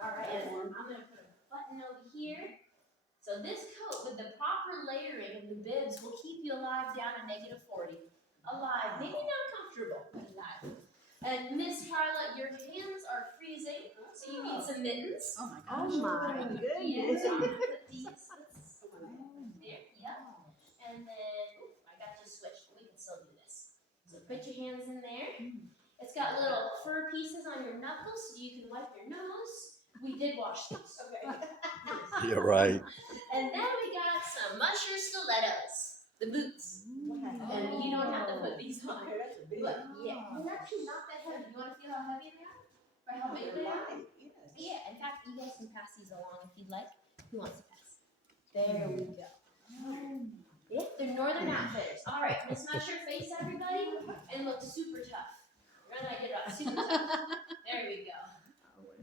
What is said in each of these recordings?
All right, and I'm going to put a button over here. So this coat with the proper layering of the bibs will keep you alive down to -40. Alive, maybe not comfortable, but alive. And Miss Carla, your hands are freezing, so you need some mittens. Oh my gosh. Oh my goodness. Yes, I'm gonna put these. There, yeah. And then, I got you switched, but we can still do this. So put your hands in there. It's got little fur pieces on your knuckles so you can wipe your nose. We did wash these. Okay. Yeah, right. And then we got some musher stilettos, the boots. And you don't have to put these on. But yeah, they're actually not that heavy. You want to feel how heavy they are? Or how big they are? Yeah, in fact, you guys can pass these along if you'd like. Who wants to pass? There we go. Yeah, they're Northern Outfitters. All right, Miss Musher, face everybody and look super tough. Right, I did that. Super tough. There we go.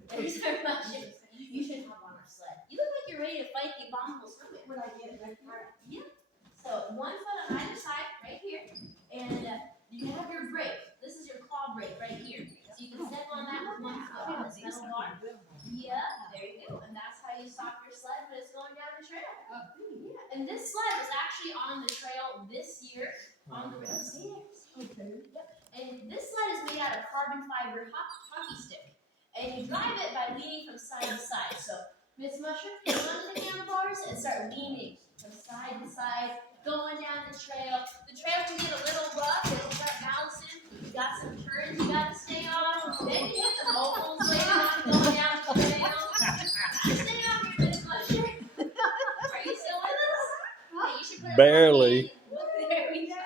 There's our Musher. You should hop on our sled. You look like you're ready to fight the abominable snowman. When I get it, yeah. So one foot on either side, right here, and you have your brake. This is your claw brake right here. So you can step on that with one foot on this metal bar. Yeah, there you go. And that's how you stop your sled when it's going down the trail. Yeah, and this sled was actually on the trail this year on the stairs. Okay. Yep. And this sled is made out of carbon fiber hockey stick. And you drive it by leaning from side to side. So, Miss Musher, come onto the handlebars and start leaning from side to side, going down the trail. The trail can get a little rough. It'll start bouncing. You got some turns you got to stay on. Then you hit the moguls later on going down the trail. Stay on here, Miss Musher. Are you still with us? Okay, you should put it Barely. there we go.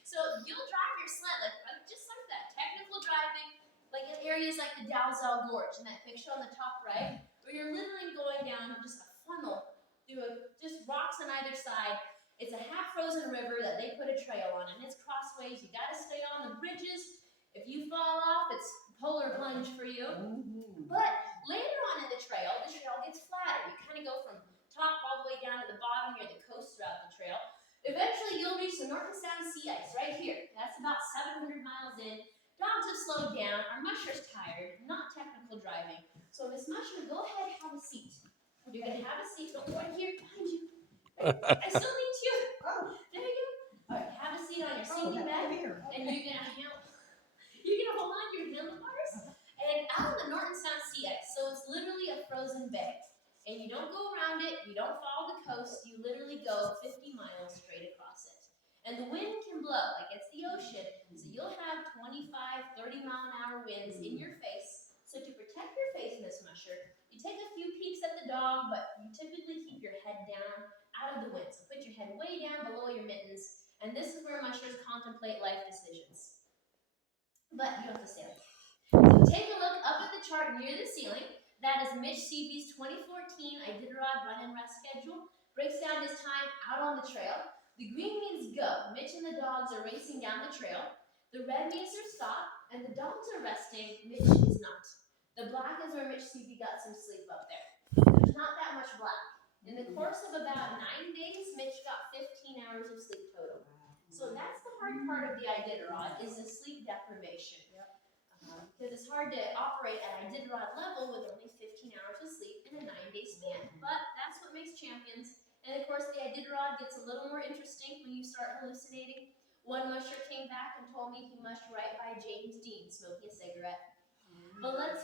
So you'll drive your sled like just like that technical driving. Like in areas like the Dalzell Gorge in that picture on the top right, where you're literally going down just a funnel through just rocks on either side. It's a half-frozen river that they put a trail on, and it's crossways. You got to stay on the bridges. If you fall off, it's polar plunge for you. But later on in the trail gets flatter. You kind of go from top all the way down to the bottom near the coast throughout the trail. Eventually, you'll reach the north and south sea ice right here. That's about 700 miles in. Dogs have slowed down. Our Musher's tired. Not technical driving. So, Miss Musher, go ahead and have a seat. You're going to have a seat. Don't go in here behind you. I still need you. There you go. All right, have a seat on your sinking bed. And you're going to hold on to your handlebars. And out on the north and south sea ice. So, it's literally a frozen bay. And you don't go around it. You don't follow the coast. You literally go 50 miles straight across it. And the wind can blow like it's the ocean, so you'll have 25, 30-mile-an-hour winds in your face. So to protect your face, Miss Musher, you take a few peeks at the dog, but you typically keep your head down out of the wind. So put your head way down below your mittens, and this is where Mushers contemplate life decisions. But you don't have to say it. So take a look up at the chart near the ceiling. That is Mitch Seavey's 2014 Ididarod Run and Rest schedule. Breaks down his time out on the trail. The green means go. Mitch and the dogs are racing down the trail. The red means they're stopped, and the dogs are resting. Mitch is not. The black is where Mitch Seavey got some sleep up there. There's not that much black. In the course of about 9 days, Mitch got 15 hours of sleep total. So that's the hard part of the Iditarod, is the sleep deprivation. Because it's hard to operate at Iditarod level with only 15 hours of sleep in a 9-day span. But that's what makes champions. And of course, the Iditarod gets a little more interesting when you start hallucinating. One musher came back and told me he mushed right by James Dean smoking a cigarette. But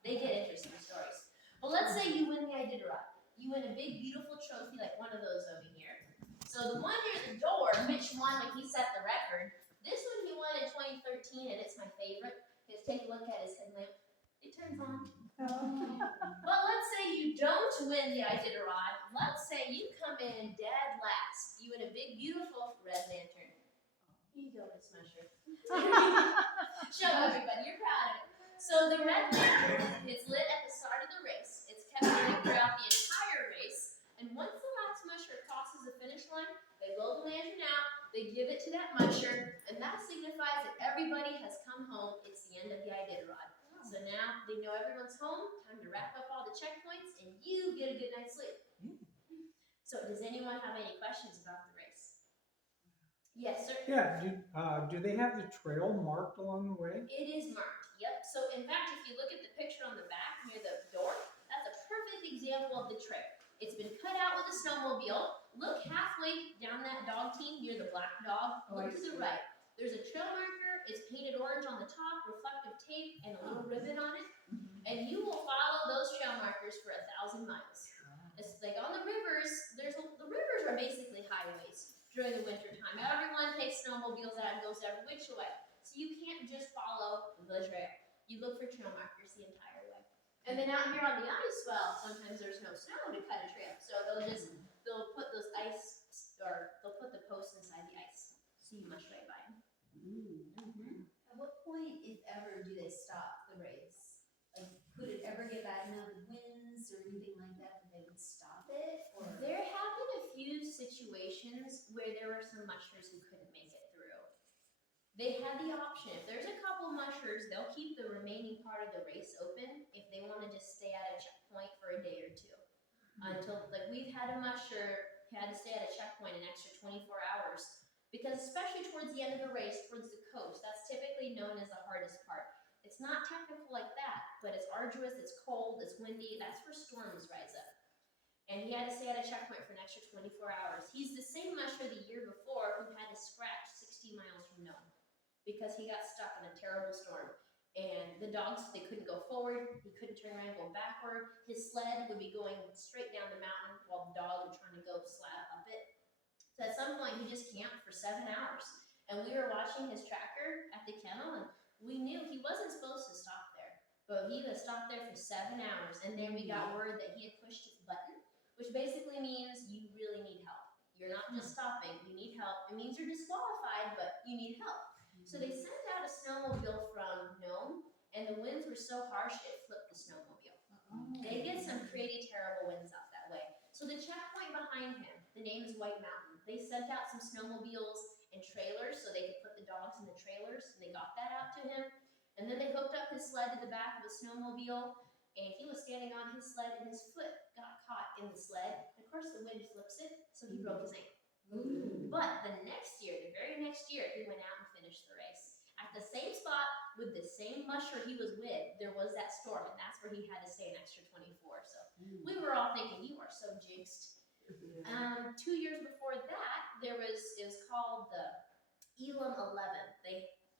they get interesting stories. But let's say you win the Iditarod. You win a big, beautiful trophy like one of those over here. So the one near the door, Mitch won when he set the record. This one he won in 2013, and it's my favorite. Because take a look at his headlamp. It turns on. But let's say you don't win the Iditarod. Let's say you come in dead last. You win a big, beautiful red lantern. Here you go, Miss Musher. Show everybody. You're proud of it. So the red lantern is lit at the start of the race. It's kept lit throughout the entire race. And once the last musher crosses the finish line, they blow the lantern out. They give it to that musher. And that signifies that everybody has come home. It's the end of the Iditarod. So now they know everyone's home, time to wrap up all the checkpoints, and you get a good night's sleep. So does anyone have any questions about the race? Yes, sir? Yeah, do they have the trail marked along the way? It is marked, yep. So in fact, if you look at the picture on the back near the the trail. It's been cut out with a snowmobile. Look halfway down that dog team near the black dog. Look to the right. There's a trail marker. It's painted orange on the top, reflective tape, and a little ribbon on it. And you will follow those trail markers for 1,000 miles. It's like on the rivers. The rivers are basically highways during the winter time. Everyone takes snowmobiles out and goes every which way. So you can't just follow the trail. You look for trail markers the entire way. And then out here on the ice, well, sometimes there's no snow to cut a trail. So they'll put those ice, or they'll put the posts inside the ice. So you must right by them. At what point, if ever, do they stop the race? Like, could it ever get bad enough with winds or anything like that they would stop it? Or There have been a few situations where there were some mushers who couldn't make it through. They had the option. If there's a couple mushers, they'll keep the remaining part of the race open if they want to just stay at a checkpoint for a day or two. Until, like, we've had a musher who had to stay at a checkpoint an extra 24 hours. Because especially towards the end of the race, towards the coast, that's typically known as the hardest part. It's not technical like that, but it's arduous, it's cold, it's windy. That's where storms rise up. And he had to stay at a checkpoint for an extra 24 hours. He's the same musher the year before who had to scratch 60 miles from Nome because he got stuck in a terrible storm. And the dogs, they couldn't go forward, he couldn't turn around and go backward. His sled would be going straight down the mountain while the dogs were trying to go slab up it. So at some point, he just camped for 7 hours. And we were watching his tracker at the kennel, and we knew he wasn't supposed to stop there. But he was stopped there for 7 hours, and then we got word that he had pushed his button, which basically means you really need help. You're not just stopping, you need help. It means you're disqualified, but you need help. So they sent out a snowmobile from Nome, and the winds were so harsh it flipped the snowmobile. They get some pretty terrible winds out that way. So the checkpoint behind him, the name is White Mountain. They sent out some snowmobiles and trailers so they could put the dogs in the trailers, and they got that out to him. And then they hooked up his sled to the back of the snowmobile, and he was standing on his sled, and his foot got caught in the sled. Of course, the wind flips it, so he broke his ankle. But the next year, the very next year, he went out and finished the race. At the same spot, with the same musher he was with, there was that storm, and that's where he had to stay an extra 24. So we were all thinking, you are so jinxed. 2 years before that, it was called the Elam 11.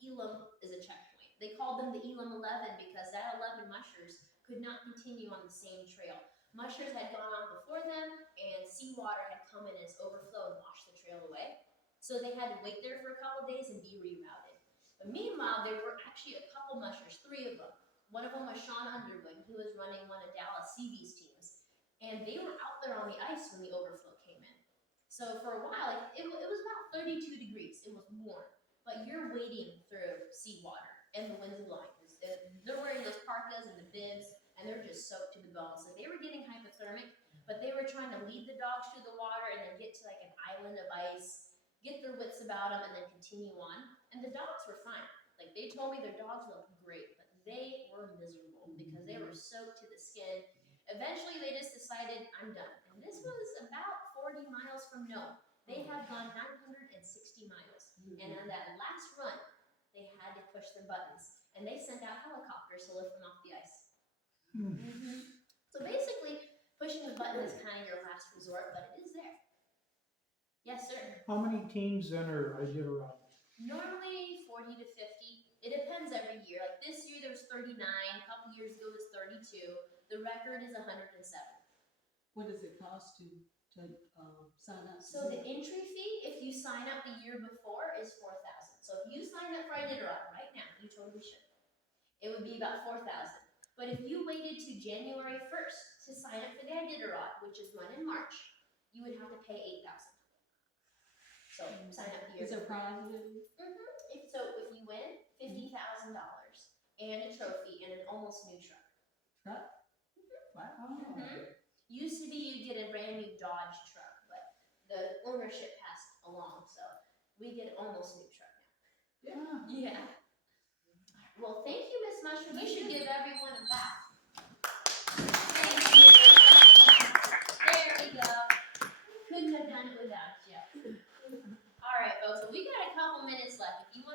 Elam is a checkpoint. They called them the Elam 11 because that 11 mushers could not continue on the same trail. Mushers had gone on before them, and seawater had come in as overflow and washed the trail away. So they had to wait there for a couple days and be rerouted. But meanwhile, there were actually a couple mushers, 3 of them. One of them was Sean Underwood, who was running one of Dallas Seabees teams. And they were out there on the ice when the overflow came in. So for a while, it was about 32 degrees. It was warm. But you're wading through seawater, and the wind's blowing. They're wearing those parkas and the bibs, and they're just soaked to the bone. So they were getting hypothermic, but they were trying to lead the dogs through the water and then get to like an island of ice, get their wits about them, and then continue on. And the dogs were fine. Like, they told me their dogs looked great, but they were miserable because they were soaked to the skin. Eventually, they just decided, I'm done. And this was about 40 miles from Nome. They had gone 960 miles. And on that last run, they had to push their buttons. And they sent out helicopters to lift them off the ice. So basically, pushing the button is kind of your last resort, but it is there. Yes, sir. How many teams enter Ididarod? Normally 40 to 50. It depends every year. Like this year there was 39. A couple years ago it was 32. The record is 107. What does it cost to sign up? So the entry fee, if you sign up the year before, is $4,000. So if you sign up for Ididarod right now, you totally should. It would be about $4,000. But if you waited to January 1st to sign up for the Ididarod, which is run in March, you would have to pay $8,000. So sign up the year. Is there before. prizes? So if you win, $50,000 and a trophy and an almost new truck. Truck? Wow. Used to be you get a brand new Dodge truck, but the ownership passed along, so we get an almost new truck now. Yeah. Yeah. Well, thank you, Miss Mushroom. You should give everyone a